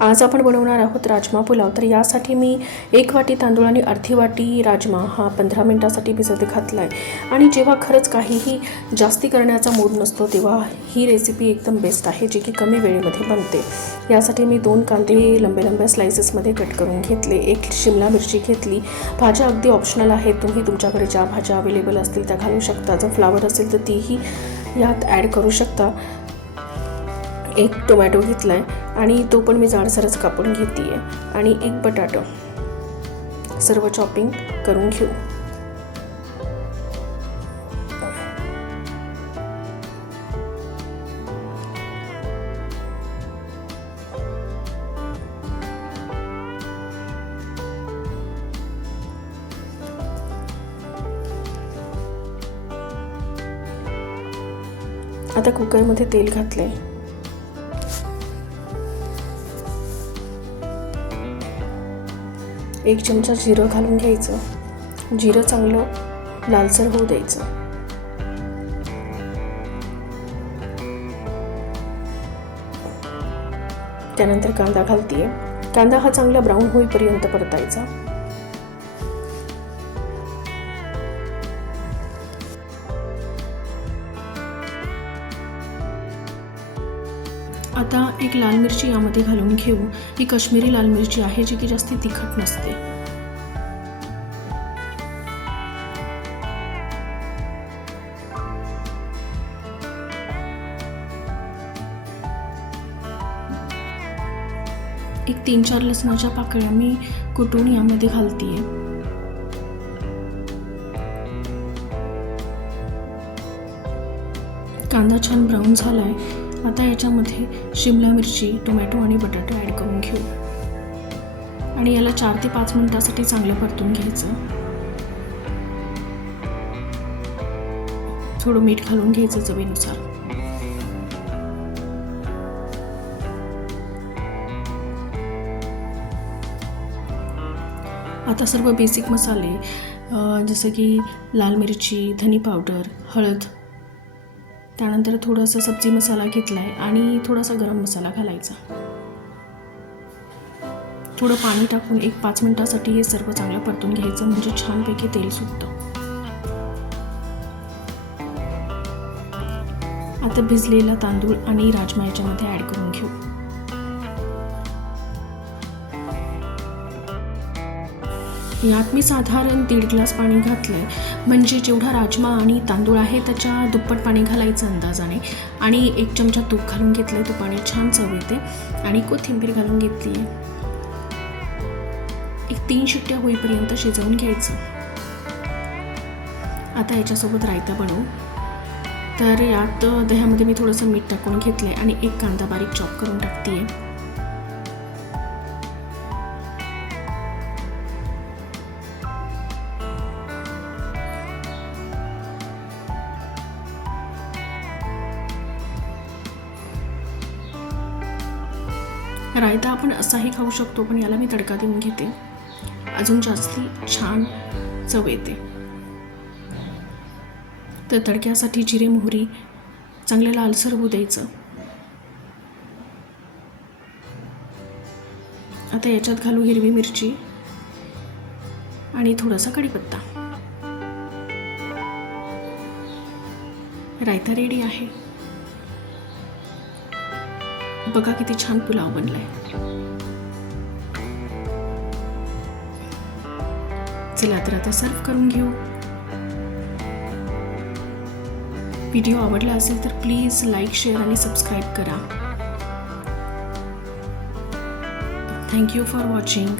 आज आपण बनवणार आहोत राजमा पुलाव. तर यासाठी मी एक वाटी तांदूळ आणि अर्धी वाटी राजमा हा पंधरा मिनटासाठी भिजत घातला आहे आणि जेव्हा खरंच काहीही जास्ती करण्याचा मूड नसतो तेव्हा ही रेसिपी एकदम बेस्ट आहे जी की कमी वेळेमध्ये बनते. यासाठी मी दोन कांदे लंबे लंब्या स्लायसेसमध्ये कट करून घेतले. एक शिमला मिरची घेतली. भाज्या अगदी ऑप्शनल आहेत. तुम्ही तुमच्याकडे ज्या भाज्या अवेलेबल असतील त्या घालू शकता. जर फ्लावर असेल तर तीही यात ॲड करू शकता. एक टोमॅटो घेतला आहे आणि तो पण मी जाडसरच कापून घेते आहे आणि एक बटाटो. सर्व चॉपिंग करून घेऊ. आता कुकरमध्ये तेल घातलं आहे एक चमचा जिरं घालून घ्यायचं. जिरं चांगलं लालसर होऊ द्यायचं. त्यानंतर कांदा घालते कांदा हा चांगला ब्राऊन होईपर्यंत परतायचा. आता एक लाल मिरची यामध्ये घालून घेऊ. ही कश्मीरी लाल मिरची आहे जी की जास्ती तिखट नसते. एक तीन चार लसणाच्या पाकळ्या मी कुटून यामध्ये घालतीये. कांदा छान ब्राऊन झाला आहे आता याच्यामध्ये शिमला मिरची टोमॅटो आणि बटाटे ॲड करून घेऊ. आणि याला चार ते पाच मिनिटासाठी चांगलं परतून घ्यायचं. थोडं मीठ घालून घ्यायचं चवीनुसार. आता सर्व बेसिक मसाले जसं की लाल मिरची धनी पावडर हळद त्यानंतर थोडासा सब्जी मसाला घेतला आहे आणि थोडासा गरम मसाला घालायचा. थोडं पाणी टाकून एक पाच मिनटासाठी हे सर्व चांगलं परतून घ्यायचं म्हणजे छानपैकी तेल सुटतं. आता भिजलेला तांदूळ आणि राजमा याच्यामध्ये ॲड करून घेऊ. यात मी साधारण दीड ग्लास पाणी घातलं आहे म्हणजे जेवढा राजमा आणि तांदूळ आहे त्याच्या दुप्पट पाणी घालायचं अंदाजाने. आणि एक चमचा तूप घालून घेतलं आहे तो पाणी छान चव येते. आणि कोथिंबीर घालून घेतली आहे एक तीन शिट्ट्या होईपर्यंत शिजवून घ्यायचं. आता याच्यासोबत रायता बनवू. तर यात दह्यामध्ये मी थोडंसं मीठ टाकून घेतलं आहे आणि एक कांदा बारीक चॉप करून टाकते आहे रायता आपण असाही खाऊ शकतो पण याला मी तडका देऊन घेते. अजून जास्ती छान चव येते. तर तडक्यासाठी जिरे मोहरी चांगलं लालसर होऊ द्यायचं. आता याच्यात घालू हिरवी मिरची आणि थोडासा कढीपत्ता. रायता रेडी आहे. बघा किती छान पुलाव बनलाय. चला तर आता सर्व करून घेऊ. व्हिडिओ आवडला असेल तर प्लीज लाईक शेअर आणि सबस्क्राईब करा. Thank you for watching